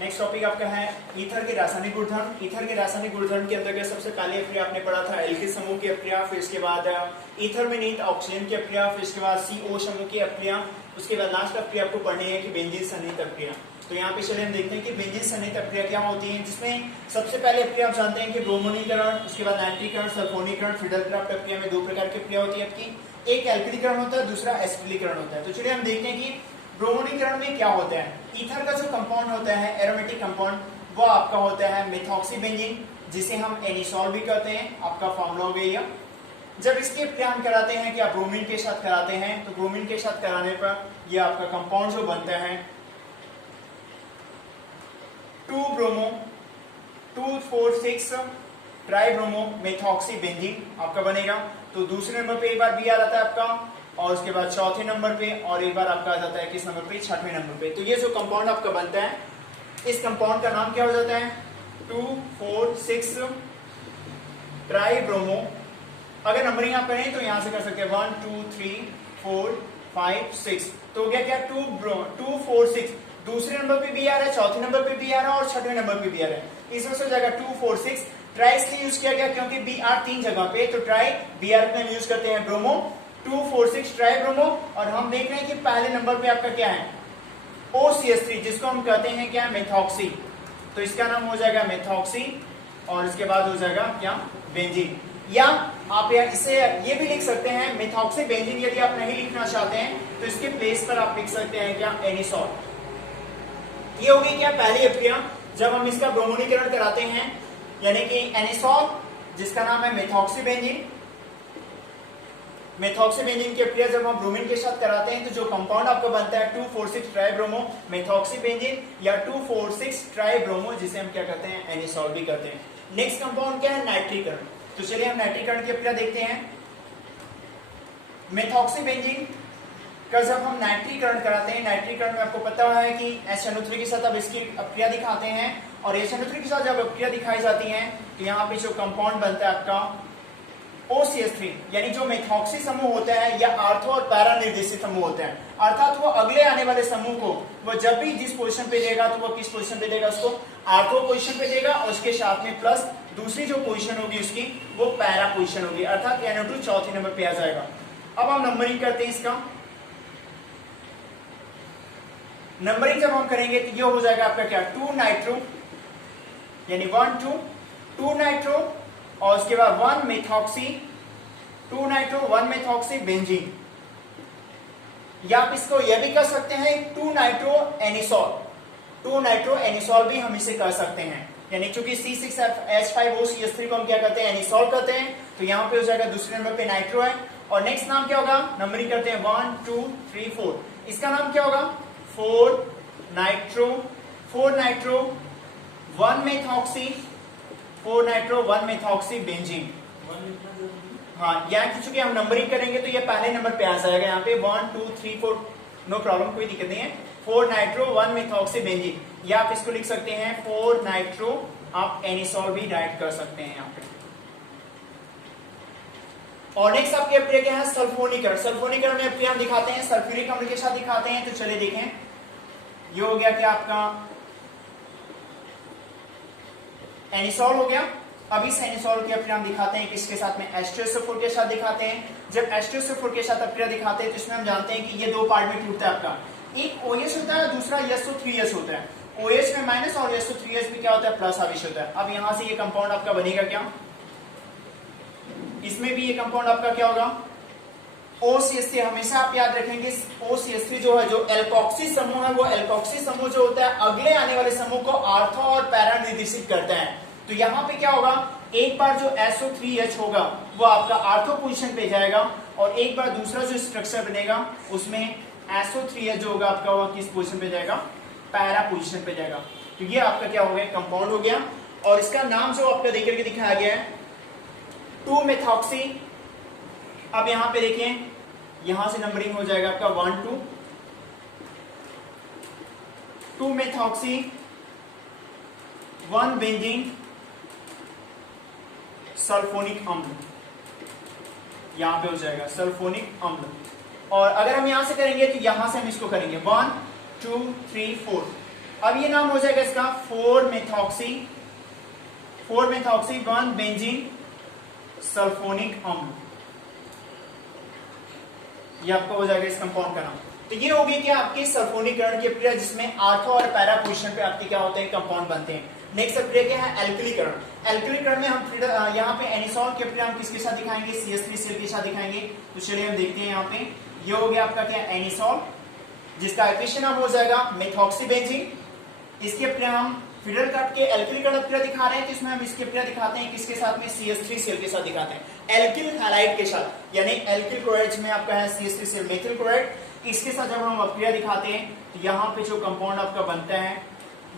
Next topic आपका है ether के रासायनिक गुणधर्म। ईथर के रासायनिक गुणधर्म के अंतर्गत सबसे पहले अप्रिया आपने पढ़ा था एल्किल समूह की अप्रिया, फिर इसके बाद ईथर में निहित ऑक्सीजन की अप्रिया, फिर इसके बाद CO समूह की अप्रिया, उसके बाद लास्ट अप्रिया आपको पढ़नी है कि बेंजीन सन्निहित अप्रिया। तो यहाँ पे चलिए हम देखते हैं कि बेंजीन सन्निहित अप्रिया क्या होती है, जिसमें सबसे पहले अप्रिया आप जानते हैं कि ब्रोमोनीकरण, उसके बाद नाइट्रीकरण, सल्फोनीकरण, फिडलक्राफ्ट अप्रिया में दो प्रकार की अप्रिया होती है आपकी, एक एल्किलीकरण होता है, दूसरा एसिटिलीकरण होता है। तो चलिए हम देखते हैं कि ब्रोमोनीकरण में क्या होता है। ईथर का जो कंपाउंड होता है एरोमेटिक कंपाउंड, वो आपका होता है मेथॉक्सीबेंजीन, जिसे हम एनिसॉल भी कहते हैं, आपका फॉर्मूला हो गया। जब इसके अप्रिया हम कराते हैं कि आप ब्रोमीन के साथ कराते हैं, तो ब्रोमीन के साथ कराने पर यह आपका कंपाउंड जो बनता है 2-ब्रोमो 2,4,6 ट्राइब्रोमो मेथॉक्सीबेंजीन आपका बनेगा। तो दूसरे नंबर पे एक बार बी आ जाता है आपका, और उसके बाद चौथे नंबर पे, और एक बार आपका आ जाता है किस नंबर पे, छठवें नंबर पे। तो ये जो कंपाउंड आपका बनता है, इस कंपाउंड का नाम क्या हो जाता है 2,4,6 ट्राइब्रोमो। अगर नंबरिंग आप करें तो यहां से कर सकते हैं 1 2 3 4 5 6। तो हो गया क्या 2,4,6। दूसरे नंबर पे भी आ रहा है, चौथे नंबर पे भी आ रहा है, और छठवें नंबर पे भी आ रहा है। इस वजह से हो जाएगा 2,4,6। ट्राई इसलिए यूज किया गया क्योंकि Br 3 जगह पे, तो ट्राई Br में यूज करते हैं ब्रोमो 2,4,6 ट्राइब्रोमो। और हम देख रहे हैं कि पहले नंबर पे आपका क्या है OCH3, जिसको हम कहते हैं क्या मेथॉक्सी। तो इसका नाम हो जाएगा मेथॉक्सी, और इसके बाद हो जाएगा क्या बेंजीन। या आप यार इसे ये भी लिख सकते हैं मेथॉक्सीबेंजीन। यदि आप नहीं लिखना चाहते हैं तो इसके प्लेस पर आप लिख सकते हैं क्या एनिसॉल। ये होगी क्या पहली अप्रिया जब हम इसका ब्रोमोनीकरण कराते हैं, यानी कि एनिसॉल जिसका नाम है मेथॉक्सीबेंजीन। मेथॉक्सीबेंजीन की अप्रिया जब हम ब्रोमीन के साथ कराते हैं, तो जो कंपाउंड आपको बनता है 2,4,6 ट्राइब्रोमो मेथॉक्सीबेंजीन, या 2,4,6 ट्राइब्रोमो, जिसे हम क्या कहते हैं एनिसॉल भी कहते हैं। नेक्स्ट कंपाउंड क्या है नाइट्रीकरण। तो चलिए हम नाइट्रीकरण की अप्रिया देखते हैं। मेथॉक्सीबेंजीन का जब हम नाइट्रीकरण कराते हैं, नाइट्रीकरण में आपको पता है कि HNO3 के साथ अब इसकी अप्रिया दिखाते हैं, और HNO3 के साथ जब अप्रिया दिखाई जाती है तो यहाँ पे जो कंपाउंड बनता है आपका OCH3, यानी जो मेथॉक्सी समूह होता है या आर्थो और पैरा निर्देशित समूह होते हैं, अर्थात वो अगले आने वाले समूह को वो जब भी जिस पोजीशन पे देगा तो वो किस पोजीशन पे देगा, उसको आर्थो पोजीशन पे देगा, और उसके साथ में प्लस दूसरी जो पोजीशन होगी उसकी वो पैरा पोजीशन होगी, अर्थात NO2 चौथे नंबर पे आ जाएगा। अब हम नंबरिंग करते हैं इसका। नंबरिंग जब हम करेंगे तो ये हो जाएगा आपका क्या 2 नाइट्रो, यानी 1 2 2 नाइट्रो, और उसके बाद 1 मेथॉक्सी 2 नाइट्रो 1 मेथॉक्सी बेंजीन। या आप इसको यह भी कर सकते हैं 2 नाइट्रो एनिसॉल, 2 नाइट्रो एनिसॉल भी हम इसे कर सकते हैं। यानी चूंकि C6H5OCH3 को हम क्या कहते हैं एनिसॉल कहते हैं, तो यहां पे हो जाएगा दूसरे नंबर पे नाइट्रो है। और नेक्स्ट नाम क्या होगा, नंबरिंग करते हैं 1 2 3 4, इसका नाम क्या होगा 4 nitro 1 methoxy 4 nitro 1 methoxy benzene. हाँ, यहाँ चूंकि हम नंबरिंग करेंगे तो ये पहले नंबर पे आ जाएगा, यहाँ पे 1 2 3 4, नो प्रॉब्लम, कोई दिक्कत नहीं है। 4 नाइट्रो 1 मेथॉक्सी बेंजीन, या आप इसको लिख सकते हैं 4 नाइट्रो, आप एनिसॉल भी राइट कर सकते हैं यहाँ पे। और नेक्स्ट आपके अप्रिया क्या है सल्फोनीकरण। सल्फोनीकरण में अप्रिया हम दिखाते हैं सल्फ्यूरिक अम्ल के साथ दिखाते हैं। तो चलिए देखें, ये हो गया क्या आपका एनिसॉल हो गया। अब इस एनिसॉल की अप्रिया हम दिखाते हैं किसके साथ में H2SO4 के साथ दिखाते हैं। जब H2SO4 के साथ अप्रिया दिखाते हैं तो इसमें हम जानते हैं कि ये दो पार्ट में टूटता है आपका, एक OH होता है, दूसरा SO3H होता है। OH में माइनस और SO3H में क्या होता है प्लस आवेश होता है। अब यहां से ये कंपाउंड आपका बनेगा क्या, इसमें भी ये कंपाउंड आपका क्या होगा OCH3। हमेशा आप याद रखेंगे OCH3 जो है, जो एल्कोक्सी समूह है, वो एल्कोक्सी समूह जो होता है अगले आने वाले समूह को आर्थो और पैरा निर्देशित करता है। तो यहाँ पे क्या होगा, एक बार जो SO3H होगा वो आपका आर्थो पोजीशन पे जाएगा, और एक बार दूसरा जो स्ट्रक्चर बनेगा उसमें SO3H जो होगा आपका वो किस पोजीशन पे जाएगा, पैरा पोजीशन पे जाएगा। तो ये आपका क्या हो गया कंपाउंड हो गया, और इसका नाम जो आपका देख करके दिखाया गया है 2 मेथॉक्सी। अब यहां पे देखिए, यहां से नंबरिंग हो जाएगा आपका 1 2 2 मेथॉक्सी 1 बेंजीन सल्फोनिक अम्ल, यहां पे हो जाएगा सल्फोनिक अम्ल। और अगर हम यहां से करेंगे तो यहां से हम इसको करेंगे 1 2 3 4, अब ये नाम हो जाएगा इसका 4-मेथॉक्सी 1 बेंजीन सल्फोनिक अम्ल। ये आपका हो जाएगा इस कंपाउंड का नाम। तो ये हो गई क्या आपकी सल्फोनीकरण की प्रक्रिया, जिसमें आर्थो और पैरा पोजीशन पे आपके क्या होते हैं, कंपाउंड बनते हैं। नेक्स्ट प्रक्रिया क्या है, एल्किलीकरण। एल्किलीकरण में हम यहाँ पे एनिसॉल की प्रक्रिया हम किसके साथ दिखाएंगे, CH3Cl के साथ दिखाएंगे। तो चलिए हम देखते हैं यहाँ पे, ये हो गया आपका क्या, एनिसॉल, जिसका एक्वेशन नाम हो जाएगा मेथॉक्सीबेंजीन। इसकी प्रक्रिया हम फिडर कट के एल्किलीकरण प्रक्रिया दिखा रहे हैं, तो इसमें हम इसकी प्रक्रिया दिखाते हैं किसके साथ में, CH3Cl के साथ दिखाते हैं, एल्किल हैलाइड के साथ, यानी एल्किल क्लोराइड में आपका है CH3Cl मेथिल क्लोराइड। इसके साथ जब हम अपक्रिया दिखाते हैं तो यहाँ पे जो कंपाउंड आपका बनता है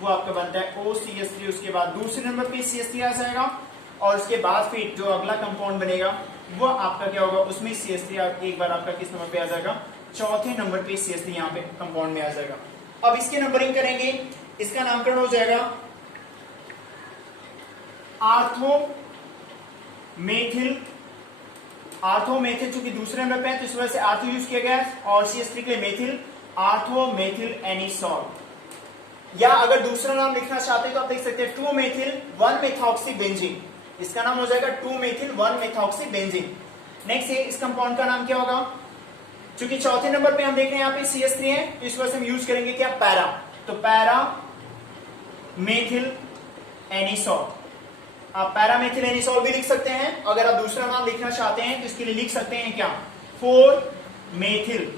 वो आपका बनता है OCH3, उसके बाद दूसरे नंबर पे CH3 आ जाएगा, और उसके बाद फिर जो अगला कंपाउंड बनेगा वो आपका क्या होगा, उसमें CH3 एक बार आपका किस नंबर पे आ जाएगा, चौथे नंबर पे CH3 यहाँ पे कंपाउंड में आ जाएगा। अब इसके नंबरिंग करेंगे, इसका नामकरण हो जाएगा आर्थोमेथिल, चूंकि दूसरे नंबर पे है तो इस वजह से आर्थो यूज किया गया है, और CH3 के लिए मेथिल, आर्थोमेथिल एनिसॉल। या अगर दूसरा नाम लिखना चाहते हैं तो आप लिख सकते हैं 2-मेथिल 1-मेथॉक्सीबेंजीन। इसका नाम हो जाएगा 2-मेथिल 1-मेथॉक्सीबेंजीन। नेक्स्ट है, इस कंपाउंड का नाम क्या होगा, चूंकि चौथे नंबर पे हम देख रहे हैं यहाँ पे CH3 है, तो इस वजह से हम यूज करेंगे क्या, पैरा, तो पैरा मेथिल एनिसॉल। आप पैरामेथिल एनिसॉल भी लिख सकते हैं। अगर आप दूसरा नाम लिखना चाहते हैं तो इसके लिए लिख सकते हैं क्या, 4-मेथिल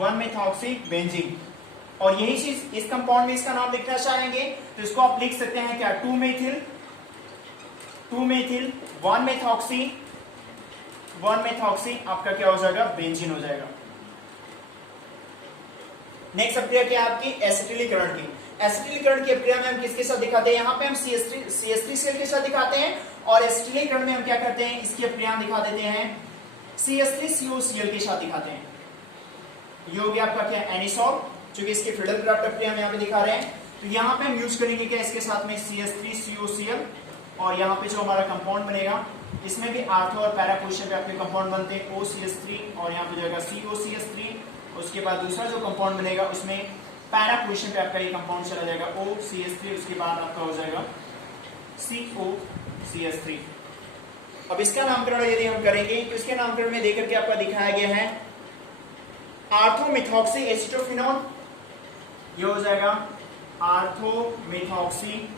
1-मेथॉक्सीबेंजीन। और यही चीज इस कंपाउंड में इसका नाम लिखना चाहेंगे तो इसको आप लिख सकते हैं क्या, 2-मेथिल 1-मेथॉक्सी आपका क्या हो जाएगा, बेंजीन हो जाएगा। नेक्स्ट प्रक्रिया क्या है आपकी, एसिटिलीकरण की। एसिटिलीकरण की प्रक्रिया में हम किसके साथ दिखाते हैं, यहाँ पे हम CH3Cl के साथ दिखाते हैं, और एसिटिलीकरण में हम क्या करते हैं, इसकी प्रक्रिया दिखा देते हैं CH3COCl के साथ दिखाते हैं। ये हो गया आपका क्या, एनिसॉल, क्योंकि इसकी फिडल क्राफ्ट प्रक्रिया हम यहाँ पे दिखा रहे हैं। तो यहाँ पे हम यूज करेंगे क्या, इसके साथ में CH3COCl, और यहाँ पे जो हमारा कंपाउंड बनेगा इसमें भी आर्थो और पैरा पोजीशन पे आपके कंपाउंड बनते हैं OCH3, और यहाँ पे जाएगा COCH3। उसके बाद दूसरा जो कंपाउंड बनेगा उसमें पैरा पोजीशन पे आपका ये कंपाउंड चला जाएगा OCH3, उसके बाद आपका हो जाएगा COCH3। अब इसका नामकरण यदि हम करेंगे तो इसके नामकरण में देकर के आपका दिखाया गया है आर्थोमेथॉक्सी एसिटोफिनॉल, ये हो जाएगा आर्थोमेथॉक्सी।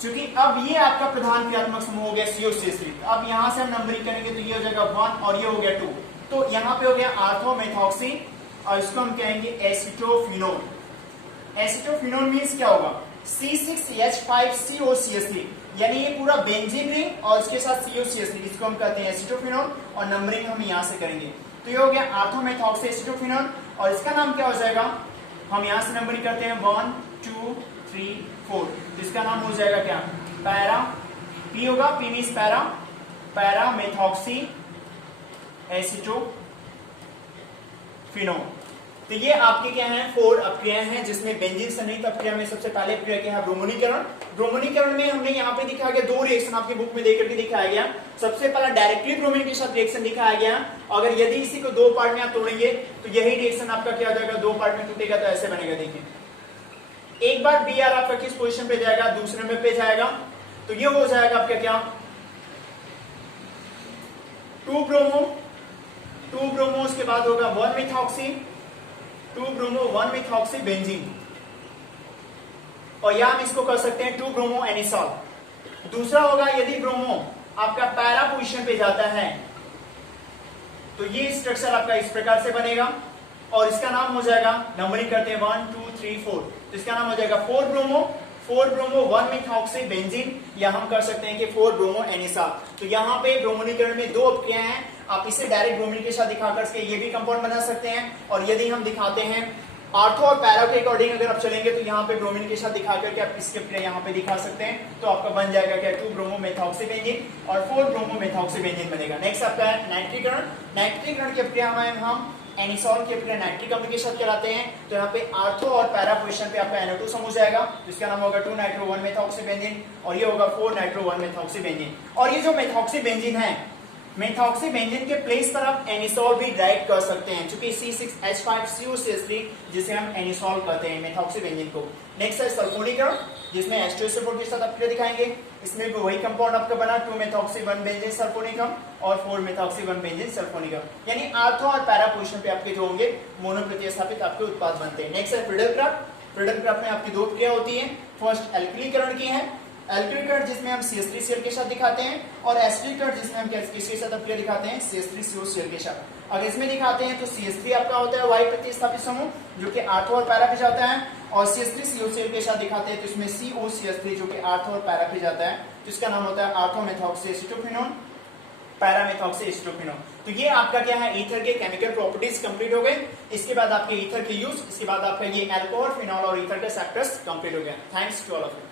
क्योंकि अब ये आपका प्रधान क्रियात्मक समूह हो गया COCH3, अब यहां से हम नंबरिंग करेंगे तो ये हो जाएगा 1 और ये हो गया 2, तो यहाँ पे हो गया आर्थोमेथॉक्सी, और इसको हम कहेंगे एसिटोफिनोल। एसिटोफिनोल मींस क्या होगा, C6H5COCH3, यानी ये पूरा बेंजीन रिंग और इसके साथ COCH3, इसको हम कहते हैं एसिटोफिनोल, और नंबरिंग हम यहाँ से करेंगे। तो ये हो गया आर्थोमेथॉक्सी एसिटोफिनोल, और इसका नाम क्या हो जाएगा, हम यहाँ से नंबरिंग करते हैं 1 2 3 4, तो इसका नाम हो जाएगा क्या, पैरा, P होगा, P मींस पैरा, पैरामेथॉक्सी एसिटोफिनोल। तो ये आपके क्या है, 4 अपक्रियाएं हैं, जिसमें बेंजीन संयुक्त अपक्रिया में सबसे पहले अपक्रिया क्या है, ब्रोमोनीकरण। ब्रोमोनीकरण में हमने यहाँ पे दिखाया गया 2 रिएक्शन, आपकी बुक में देकर के दिखाया गया। सबसे पहला डायरेक्टली ब्रोमीन के साथ रिएक्शन दिखाया गया, अगर यदि इसी को 2 पार्ट में आप तोड़ेंगे तो यही रिएक्शन आपका क्या हो जाएगा, 2 पार्ट में टूटेगा, तो ऐसे बनेगा। देखिए एक बार Br आपका किस पोजीशन पे जाएगा, दूसरे नंबर पे जाएगा, तो ये हो जाएगा आपका क्या, 2 ब्रोमो, उसके बाद होगा 1-मेथॉक्सी, 2 ब्रोमो 1-मेथॉक्सीबेंजीन, और यहां हम इसको कर सकते हैं 2 ब्रोमो एनिसॉल। दूसरा होगा यदि ब्रोमो आपका पैरा पोजीशन पे जाता है तो ये स्ट्रक्चर आपका इस प्रकार से बनेगा, और इसका नाम हो जाएगा, नंबरिंग करते हैं 1 2 3 4, तो इसका नाम हो जाएगा 4 ब्रोमो 1-मेथॉक्सीबेंजीन, या हम कर सकते हैं कि 4 ब्रोमो एनिसॉल। तो यहाँ पे ब्रोमोनीकरण में 2 अपक्रियाएं हैं, आप इसे डायरेक्ट ब्रोमीन के साथ दिखाकर के ये भी कंपाउंड बना सकते हैं, और यदि हम दिखाते हैं आर्थो और पैरा के अकॉर्डिंग अगर आप चलेंगे तो यहाँ पे ब्रोमीन के साथ दिखा करके आप इसके प्रक्रिया यहाँ पे दिखा सकते हैं, तो आपका बन जाएगा क्या, 2 ब्रोमो मेथॉक्सीबेंजीन और 4 ब्रोमो मेथॉक्सीबेंजीन बनेगा। नेक्स्ट आपका है नाइट्रीकरण। नाइट्रीकरण की प्रक्रिया में हम एनिसॉल की प्रक्रिया नाइट्रिक अम्ल के साथ कराते हैं, तो यहाँ पे आर्थो और पैरा पोजीशन पे आपका NO2 समूह जाएगा, तो इसका नाम होगा 2-नाइट्रो 1-मेथॉक्सीबेंजीन, और ये होगा 4-नाइट्रो 1-मेथॉक्सीबेंजीन। और ये जो मेथॉक्सीबेंजीन है मेथॉक्सी बेंजीन के प्लेस पर आप एनिसोल भी राइट कर सकते हैं, क्योंकि C6H5COCH3 जिसे हम एनिसोल कहते हैं मेथॉक्सी बेंजीन को। नेक्स्ट है सल्फोनीकरण, जिसमें H2SO4 के साथ आपके दिखाएंगे। इसमें भी वही कंपाउंड आपका बना 2-मेथॉक्सी 1-बेंजीन सल्फोनिकम और 4-मेथॉक्सी 1-बेंजीन सल्फोनिकम, यानी आर्थो और पैरा पोजीशन पे आपके जो होंगे मोनो प्रतिस्थापित आपके उत्पाद बनते हैं। नेक्स्ट है फ्रीडलक्राफ्ट। फ्रीडलक्राफ्ट में आपकी दो क्रिया होती है। फर्स्ट एल्किलीकरण की है, एल्किलीकरण जिसमें हम CH3Cl के साथ दिखाते हैं, और एसिडीकरण जिसमें हम किसके साथ अपक्रिया दिखाते हैं, CH3COCl के साथ। अगर इसमें दिखाते हैं तो CH3 आपका होता है वाई प्रतिस्थापित समूह जो कि आर्थो और पैरा पे जाता है, और CH3COCl के साथ दिखाते हैं तो इसमें COCH3 जो कि आर्थो और पैरा पे जाता है, तो इसका नाम होता है आर्थोमेथॉक्सी एसिटोफिनोन, पैरामेथॉक्सी एसिटोफिनोन। तो ये आपका क्या है, ईथर के केमिकल प्रॉपर्टीज कंप्लीट हो गए। इसके बाद आपके ईथर के यूज, इसके बाद आपका ये अल्कोहल, फिनॉल और ईथर के सेक्टर्स कंप्लीट हो गया। Thanks to all of you.